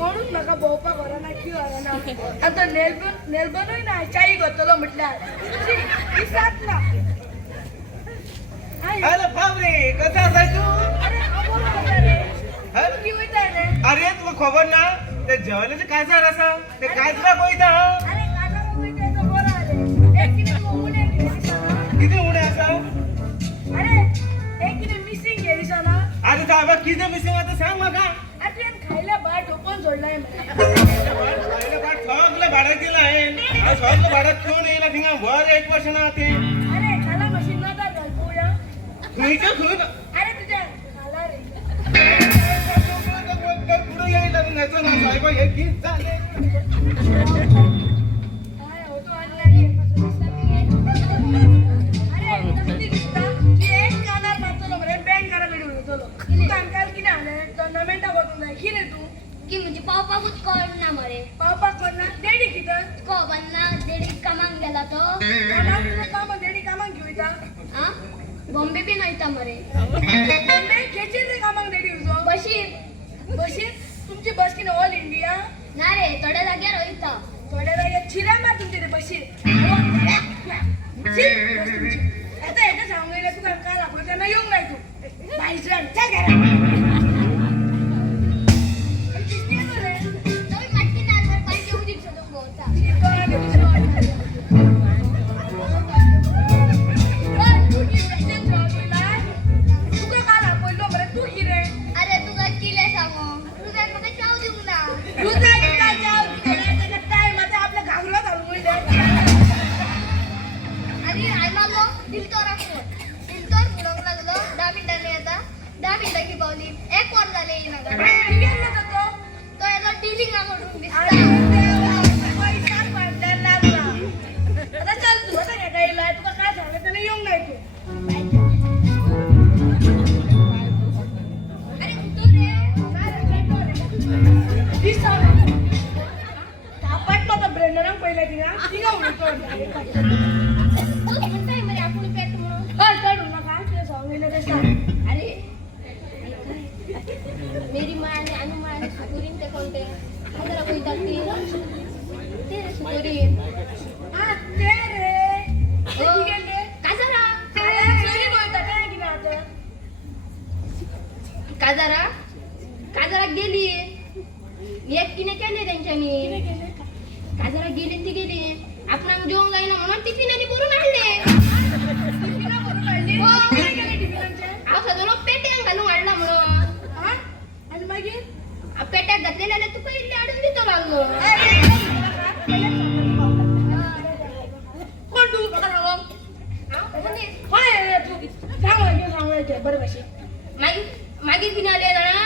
म्हणून म्हाका भोंवपाक व्हरना की व्हरना आतां नेलबनूय ना चाई घेतलो म्हटल्यार दिसात ना अरे बापरे कसा आसाय तू अरे अबोर रे की वयता रे अरे तुका खबर ना ते जेवणाचे काजार आसा ते काजरा पळयता अरे काका वयता तो बरो रे एक कितें उणे घेयसना किती उणे आसा अरे एक कितें मिसिंग घेयसना अरे बाबा किती मिसिंग आता सांग म्हाका आतल्यान खायला भात ढोकून सोडलाय सगळं भाड्यात दिलं आहे सगळं भाड्यात ठेवून येईल थिंगा वर 1 वर्ष ना ते अरे खाला मशीन नव्हता घालपूया खंयच्या खंय अरे तुझ्या खाला रे पुढे येईल नाचं ना साहेब हे गीत झाले काय होतो आणलाय अरे कसली दिसता की एक कानार मारतलो बरे बँक कारा भिडून होतलो तू कामकाल किने आले टुर्नामेंटा वचून जाय किने तू की म्हणजे पावपाकूच कळना मरे पावपाक कोणा देडी कितन कोबांना देडी कामाक गेला तो कामाक तुला काम देडी कामाक घेऊ येता आ बॉम्बे बी नयता मरे बॉम्बे खेचीर रे कामाक देडी उजो बशीर बशीर तुमची बस किने ऑल इंडिया ना रे थोड्या जाग्यार वयता थोड्या जाग्यार चिरा मार तुमची रे बशीर आता हेका सांगून येयला तुका काल आपलं त्यांना येऊंक नाही तू बाईजण चल घरा तुम्ही मटकी नारवर पाहिजे उदीक सोडून गोवता तुका काल आपयलो मरे तू किरे अरे तुका किले सांगू तुझ्या म्हाका चाव दिवंक ना तुझा किका जाव किरे टाइम आता आपल्या घागरो घालून उडले अरे हाय मारलो दिलतो राखून दिलतो मुलंक लागलो 10 मिनिटांनी आता 10 मिनिटां की पावली 1 वर झाले येईना गेला जातो तो याचा डिलिंग म्हणून अरे दिसता देवा पैसा पडला लागला आता चल तू आता घेता येईल तुका काय सांगलं त्याला येऊन नाही तू अरे तू रे दिसा थापाट माझा ब्रेंडरांक पहिले तिला उडतो तू म्हणताय मरे आपण पेट म्हणून चढू नका तुला सांगितलं ते सांग अरे मेरी माँ ने अनु माँ ने सुकुरीन ते कोणते जरा कोई दाती ते रे सुकुरीन हा ते रे ते गेले काजरा अरे सोरी बोलता काय की ना आता काजरा काजरा गेली एक किने केले त्यांच्यानी काजरा गेली ती गेली आपण जेवण जाईना म्हणून टिफिनाने भरून आणले तिला बरोबर काढली हो. काय गेले टिफिनांचे अहो सगळं पेट्यान घालून आणला म्हणून हा आणि मागे पेट्यात घातलेल्या तू पहिले आडून देतो लागलो कोण तू करावं होय तू सांगायचे बरोबर मागीर मागीर किने आले जाणा